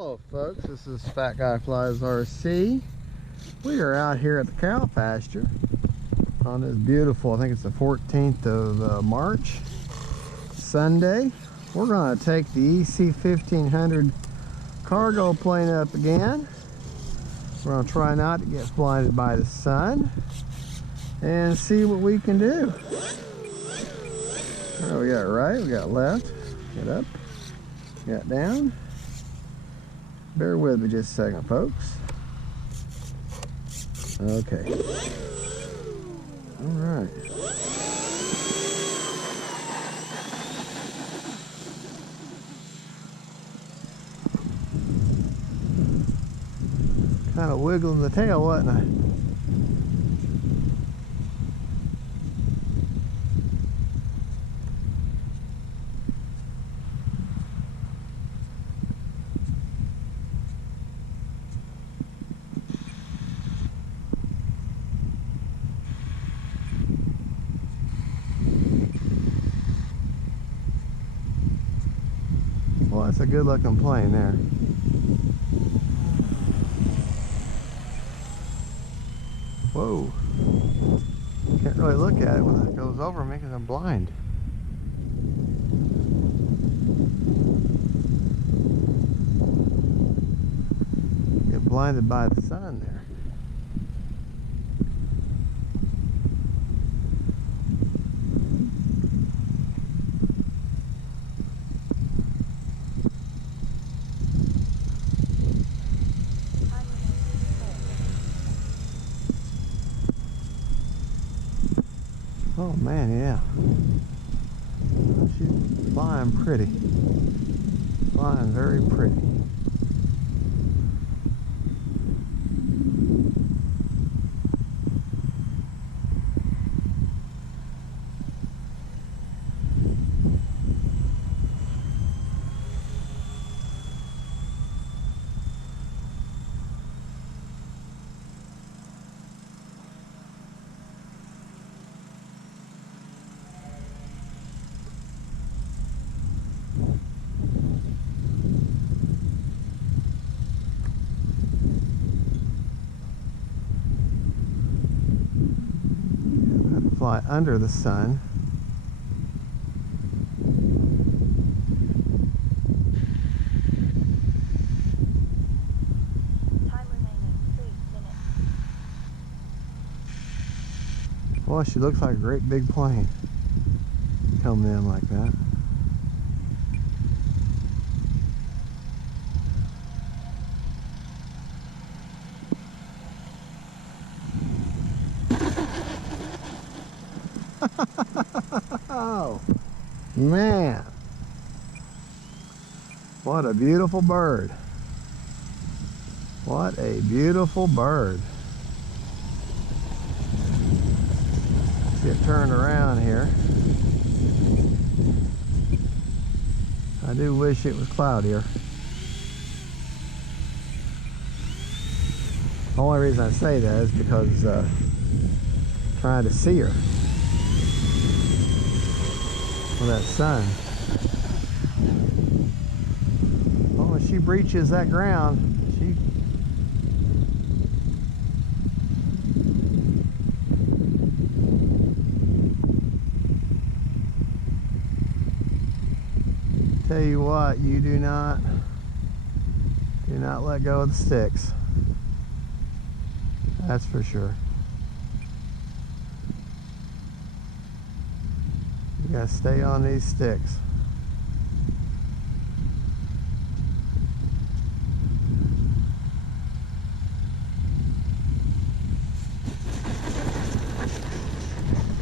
Hello folks, this is Fat Guy Flies RC. We are out here at the cow pasture on this beautiful, I think it's the 14th of March, Sunday. We're going to take the EC 1500 cargo plane up again. We're going to try not to get blinded by the sun and see what we can do. Oh, we got right, we got left, get up, got down. Bear with me just a second, folks. Okay. All right. Kind of wiggling the tail, wasn't I? Well, that's a good looking plane there. Whoa. Can't really look at it when it goes over me because I'm blind. Get blinded by the sun there. Oh man, yeah. She's flying pretty. Flying very pretty. Fly under the sun. Time remaining 3 minutes. Well, she looks like a great big plane coming in like that. Oh man, what a beautiful bird. What a beautiful bird. Let's get turned around here. I do wish it was cloudier. The only reason I say that is because trying to see her with that sun. Well, when she breaches that ground, she tell you what, you do not let go of the sticks. That's for sure. You gotta stay on these sticks.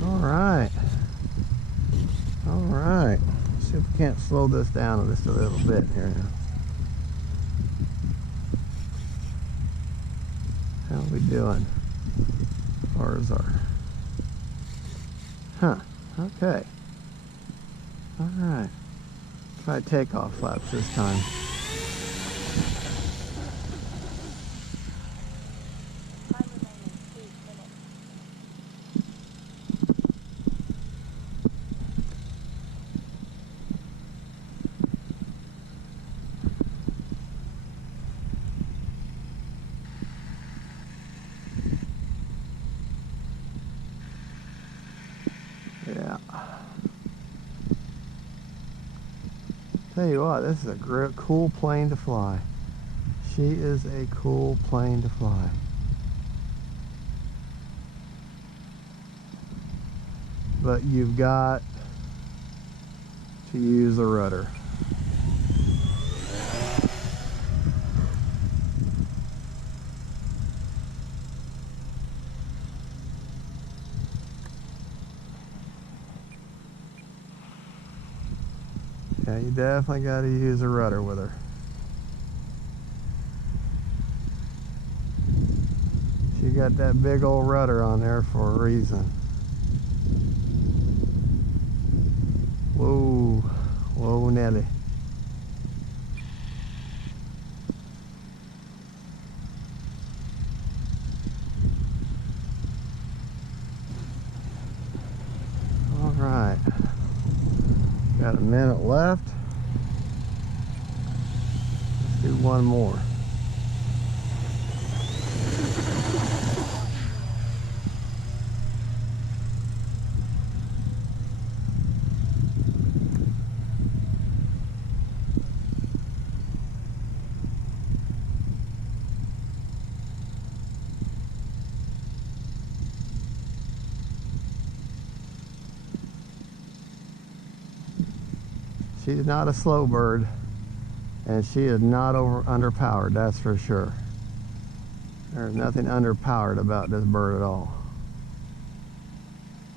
All right. All right. See if we can't slow this down just a little bit here now. How are we doing as far as our... Okay. All right. Try takeoff flaps this time. Time remaining 3 minutes. Tell you what, this is a cool plane to fly. She is a cool plane to fly. But you've got to use the rudder. Yeah, you definitely got to use a rudder with her. She got that big old rudder on there for a reason. Whoa, whoa, Nelly. All right, got a minute left. Let's do one more. She's not a slow bird, and she is not underpowered, that's for sure. There's nothing underpowered about this bird at all.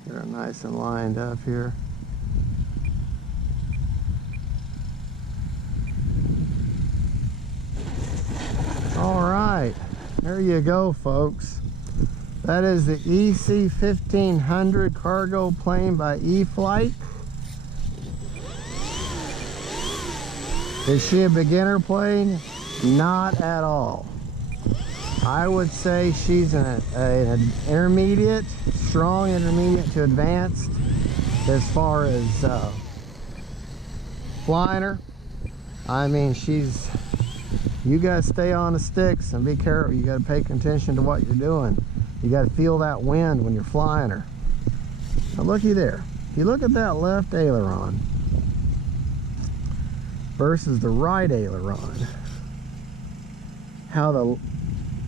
Get her nice and lined up here. All right, there you go, folks. That is the EC 1500 cargo plane by E-flite. Is she a beginner plane? Not at all. I would say she's an intermediate, strong intermediate to advanced as far as flying her. I mean, you gotta stay on the sticks and be careful. You gotta pay attention to what you're doing. You gotta feel that wind when you're flying her. Now looky there. If you look at that left aileron versus the right aileron, how the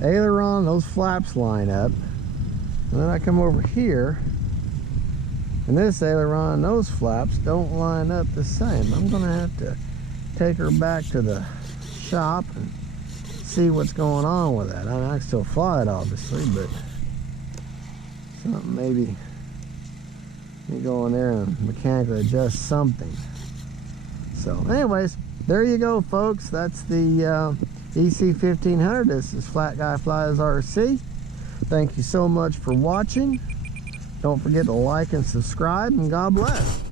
aileron, those flaps line up, and then I come over here and this aileron, those flaps don't line up the same. I'm gonna have to take her back to the shop and see what's going on with that. I mean, I can still fly it obviously, but something, maybe you go in there and mechanically adjust something. So anyways, there you go, folks. That's the EC 1500. This is Flat Guy Flies RC. Thank you so much for watching. Don't forget to like and subscribe, and God bless.